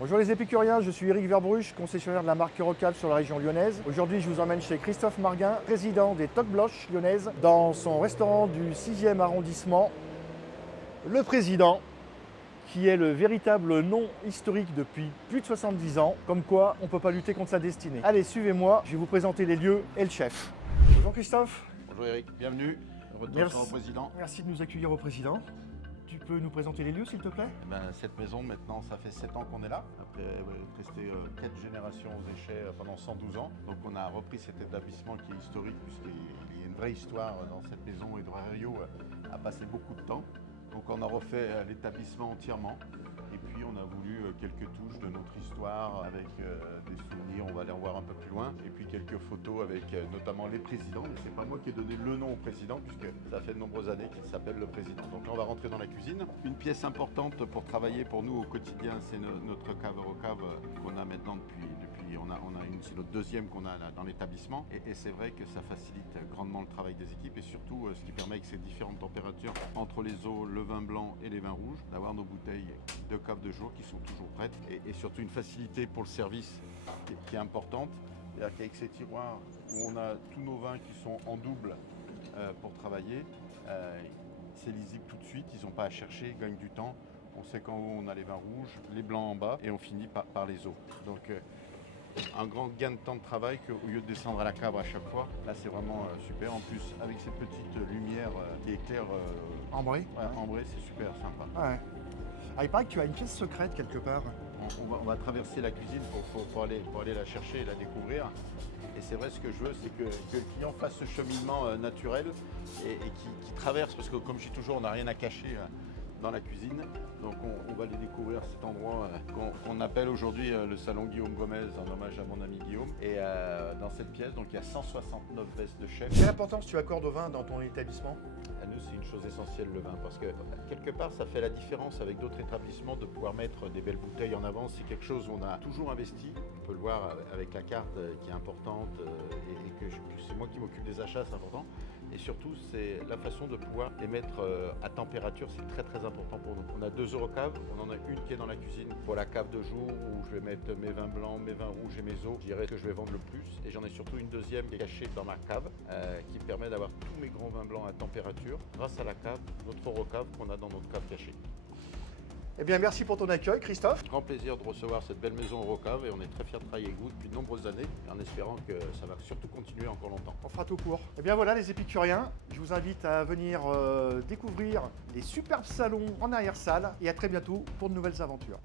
Bonjour les épicuriens, je suis Eric Verbruch, concessionnaire de la marque Eurocab sur la région lyonnaise. Aujourd'hui, je vous emmène chez Christophe Marguin, président des Toques Bloches lyonnaises, dans son restaurant du 6e arrondissement. Le président, qui est le véritable nom historique depuis plus de 70 ans, comme quoi on ne peut pas lutter contre sa destinée. Allez, suivez-moi, je vais vous présenter les lieux et le chef. Bonjour Christophe. Bonjour Eric, bienvenue. Heureux de te Merci. recevoir au président. Merci de nous accueillir au président. Tu peux nous présenter les lieux s'il te plaît? Cette maison, maintenant, ça fait 7 ans qu'on est là. Après être resté 4 générations aux déchets pendant 112 ans. Donc on a repris cet établissement qui est historique, puisqu'il y a une vraie histoire dans cette maison. Et Rio a passé beaucoup de temps. Donc on a refait l'établissement entièrement. Et puis on a voulu quelques touches de notre histoire avec des souvenirs, on va aller en voir un peu plus loin. Et puis quelques photos avec notamment les présidents. Mais c'est pas moi qui ai donné le nom au président, puisque ça fait de nombreuses années qu'il s'appelle le président. Donc là on va rentrer dans la cuisine. Une pièce importante pour travailler pour nous au quotidien, c'est notre cave Eurocab qu'on a maintenant depuis c'est notre deuxième qu'on a dans l'établissement. Et c'est vrai que ça facilite grandement le travail des équipes et surtout ce qui permet avec ces différentes températures entre les eaux, le vin blanc et les vins rouges, d'avoir nos bouteilles de cave de jour qui sont toujours prêtes et surtout une facilité pour le service qui est importante. C'est-à-dire qu'avec ces tiroirs où on a tous nos vins qui sont en double pour travailler, c'est lisible tout de suite, ils n'ont pas à chercher, ils gagnent du temps. On sait qu'en haut on a les vins rouges, les blancs en bas et on finit par les eaux. Donc un grand gain de temps de travail qu'au lieu de descendre à la cave à chaque fois, là c'est vraiment super. En plus avec ces petites lumières qui éclairent Ambré. ambré, c'est super sympa. Ouais. Ah, il paraît que tu as une pièce secrète quelque part. On va traverser la cuisine pour aller la chercher et la découvrir. Et c'est vrai, ce que je veux, c'est que le client fasse ce cheminement naturel et qui traverse, parce que comme je dis toujours, on n'a rien à cacher dans la cuisine. Donc on va aller découvrir cet endroit qu'on appelle aujourd'hui le salon Guillaume Gomez, en hommage à mon ami Guillaume. Et dans cette pièce, donc, il y a 169 vestes de chef. Quelle importance tu accordes au vin dans ton établissement? À nous, c'est une chose essentielle, le vin, parce que quelque part, ça fait la différence avec d'autres établissements de pouvoir mettre des belles bouteilles en avant. C'est quelque chose où on a toujours investi. On peut le voir avec la carte qui est importante et que c'est moi qui m'occupe des achats, c'est important. Et surtout, c'est la façon de pouvoir les mettre à température, c'est très très important pour nous. On a 2 Eurocaves, on en a une qui est dans la cuisine pour la cave de jour où je vais mettre mes vins blancs, mes vins rouges et mes eaux. Je dirais que je vais vendre le plus. Et j'en ai surtout une deuxième qui est cachée dans ma cave qui permet d'avoir tous mes grands vins blancs à température grâce à la cave, notre Eurocave qu'on a dans notre cave cachée. Eh bien, merci pour ton accueil, Christophe. Grand plaisir de recevoir cette belle maison Eurocave et on est très fiers de travailler avec vous depuis de nombreuses années en espérant que ça va surtout continuer encore longtemps. On fera tout court. Eh bien voilà les épicuriens, je vous invite à venir découvrir les superbes salons en arrière-salle et à très bientôt pour de nouvelles aventures.